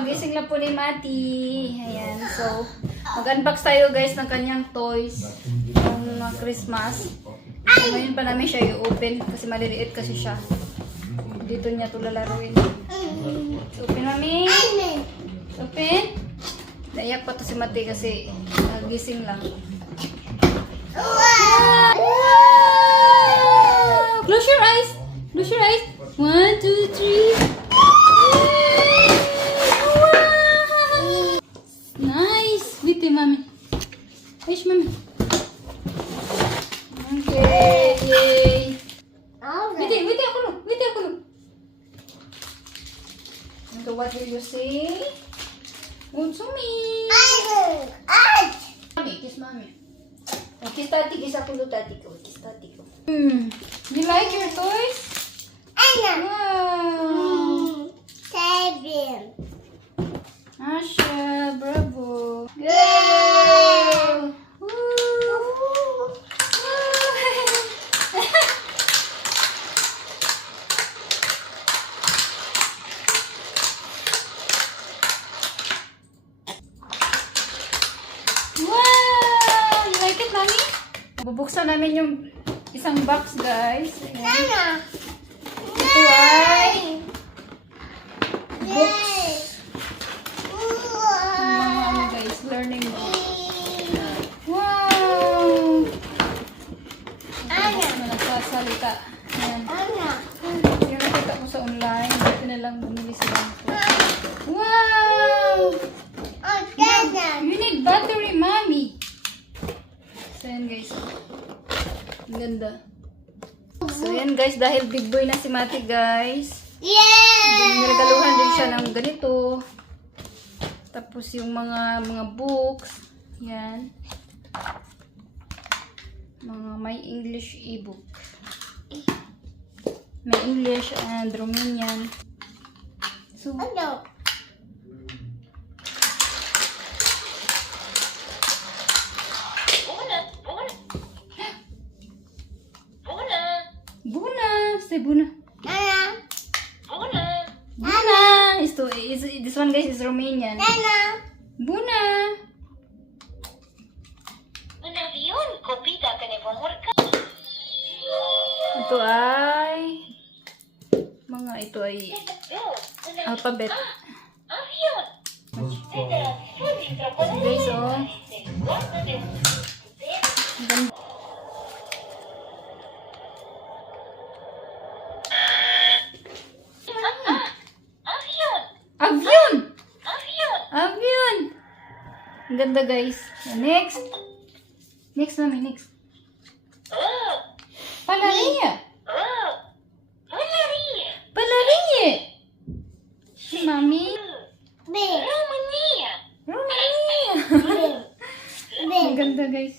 kagising lang po ni Mati. Ayan, so, mag-unbox tayo guys ng kanyang toys ng Christmas. So, ngayon pa namin siya i-open kasi maliliit kasi siya. Dito niya ito lalaruin. So, open namin. Open. Naiyak pa to si Mati kasi nagising lang. Wow! Close your eyes. Close your eyes. 1, 2, 3. Wow! Nice. Wait, mami. Wish, mami. Okay. Yay. Wait, ako lo. Wait, ako lo. So, what will you say? Unsumi. Mami, kiss mami. Kiss tati, kiss ako lo tati ko. Kiss tati ko. You like your toys? Wow. Asha, bravo. Go. Woo. Wow! You like it, Mami? Bubuksan namin yung isang box, guys. Ayan. Ito ay books. Mga ano, guys, learning book. Wow! Tapos na nagsasalita. Ayan. Yung nakita ko sa online, dito na lang bumili sila. Wow! You need battery, Mommy. So, yan guys. Ang ganda. So, yan guys. Dahil big boy na si Mati, guys. Niregaluhan din siya ng ganito. Tapos yung mga books. Yan. Mga may English e-book. May English and Romanian. So, Buna. Buna. This one guys is Romanian. Buna. Ito ay alphabet. Guys, oh. Ganda. Avion! Ang ganda guys. Next. Next namin, next. Palaria. Palaria. Si Mami. Romania. Ang ganda guys.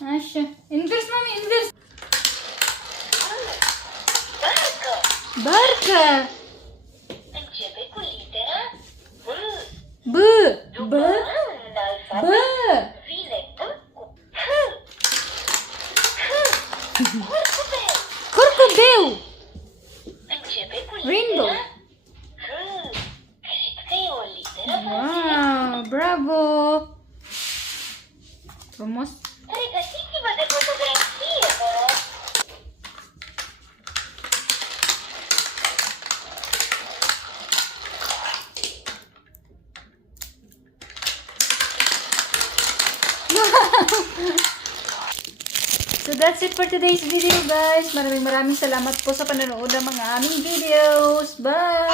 Asya. Inverse, Mami, inverse. Barca. B. Corcovado. Rainbow. Wow, bravo. Vamos. So that's it for today's video guys. Maraming salamat po sa panonood ng mga aming videos. Bye!